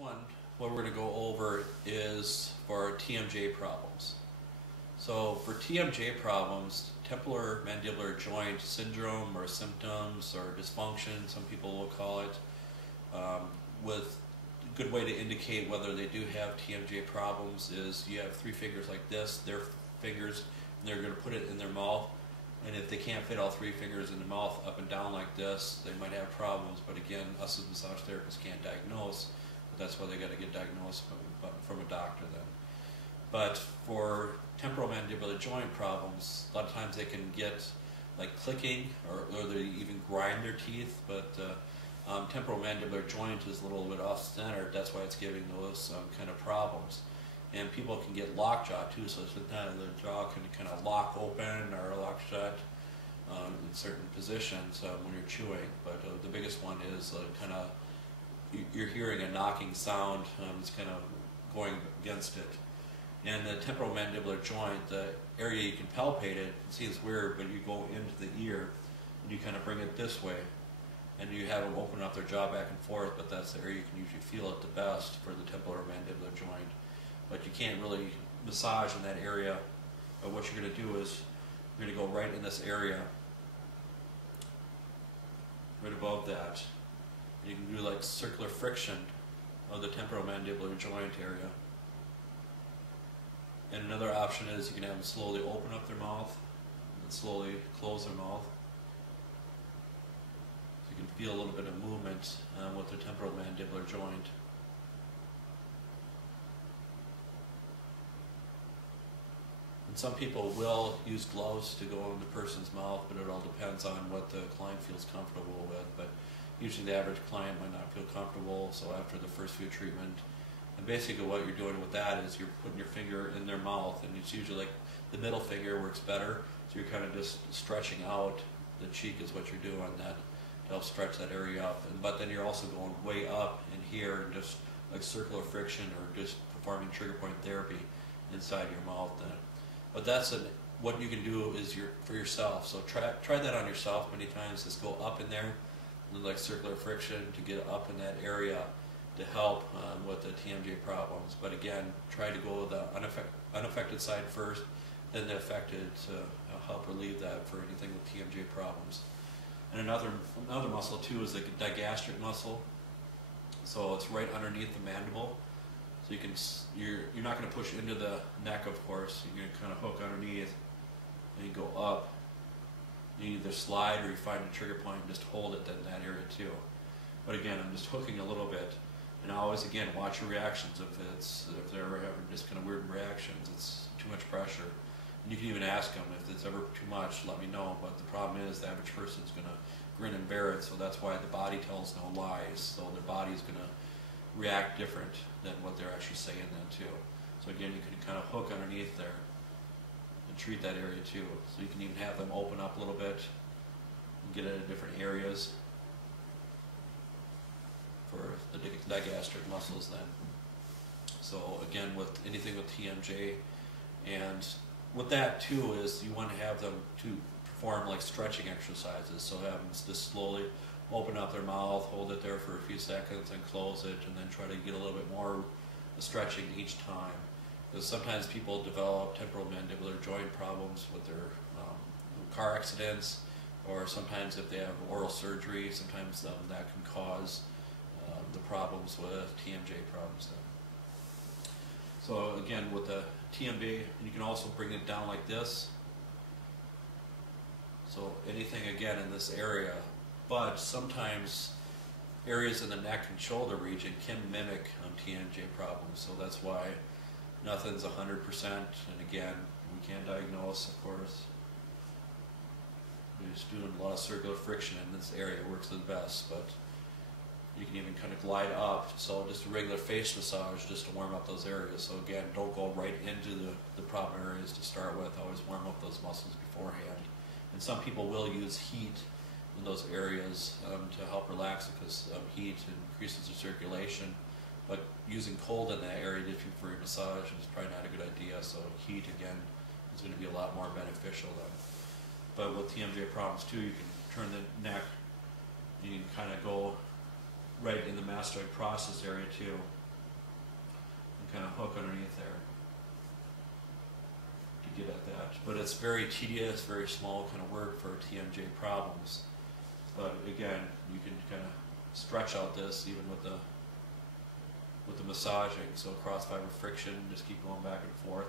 one, what we're going to go over is for TMJ problems. So for TMJ problems, temporal mandibular joint syndrome or symptoms or dysfunction, some people will call it, with a good way to indicate whether they do have TMJ problems is you have three fingers like this, their fingers, and they're going to put it in their mouth. And if they can't fit all three fingers in the mouth up and down like this, they might have problems. But again, us as massage therapists can't diagnose. But that's why they got to get diagnosed from a doctor then. But for temporal mandibular joint problems, a lot of times they can get like clicking or they even grind their teeth. But temporal mandibular joint is a little bit off-centered. That's why it's giving those kind of problems. And people can get lockjaw too, so sometimes the jaw can kind of lock open or lock shut in certain positions when you're chewing. But the biggest one is kind of you're hearing a knocking sound. It's kind of going against it. And the temporal mandibular joint, the area you can palpate it, it seems weird, but you go into the ear and you kind of bring it this way. And you have them open up their jaw back and forth, but that's the area you can usually feel it the best for the temporal mandibular joint. But you can't really massage in that area. But what you're going to do is you're going to go right in this area, right above that. You can do like circular friction of the temporal mandibular joint area. And another option is you can have them slowly open up their mouth and slowly close their mouth. So you can feel a little bit of movement with the temporal mandibular joint. And some people will use gloves to go in the person's mouth, but it all depends on what the client feels comfortable with. But usually the average client might not feel comfortable, so after the first few treatment, and basically what you're doing with that is you're putting your finger in their mouth, and it's usually like the middle finger works better, so you're kind of just stretching out the cheek is what you're doing then to help stretch that area up. But then you're also going way up in here and just like circular friction or just performing trigger point therapy inside your mouth then. But that's what you can do is for yourself. So try that on yourself many times. Just go up in there, and like circular friction to get up in that area to help with the TMJ problems. But again, try to go the unaffected side first, then the affected to help relieve that for anything with TMJ problems. And another muscle too is the digastric muscle. So it's right underneath the mandible. So you're not going to push into the neck, of course. You're going to kind of hook underneath, and you go up. You either slide or you find a trigger point and just hold it in that area too. But again, I'm just hooking a little bit, and always again watch your reactions. If they're ever having just kind of weird reactions, it's too much pressure. And you can even ask them if it's ever too much. Let me know. But the problem is the average person's going to grin and bear it. So that's why the body tells no lies. So their body's going to react different than what they're actually saying then too. So again, you can kind of hook underneath there and treat that area too. So you can even have them open up a little bit and get it in different areas for the digastric muscles then. So again, with anything with TMJ, and with that too is you want to have them to perform like stretching exercises. So have them just slowly open up their mouth, hold it there for a few seconds, and close it, and then try to get a little bit more stretching each time. Because sometimes people develop temporal mandibular joint problems with their car accidents, or sometimes if they have oral surgery, sometimes that can cause the problems with TMJ problems then. So again, with the TMJ, you can also bring it down like this. So anything again in this area. But sometimes areas in the neck and shoulder region can mimic TMJ problems, so that's why nothing's 100%. And again, we can't diagnose, of course. We're just doing a lot of circular friction in this area. It works the best, but you can even kind of glide up. So just a regular face massage just to warm up those areas. So again, don't go right into the problem areas to start with. Always warm up those muscles beforehand. And some people will use heat in those areas to help relax it, because heat increases the circulation. But using cold in that area for your massage is probably not a good idea. So heat again is going to be a lot more beneficial then. But with TMJ problems too, you can turn the neck, you can kind of go right in the mastoid process area too. kind of hook underneath there to get at that. But it's very tedious, very small kind of work for TMJ problems. But again, you can kind of stretch out this even with the massaging. So cross fiber friction, just keep going back and forth.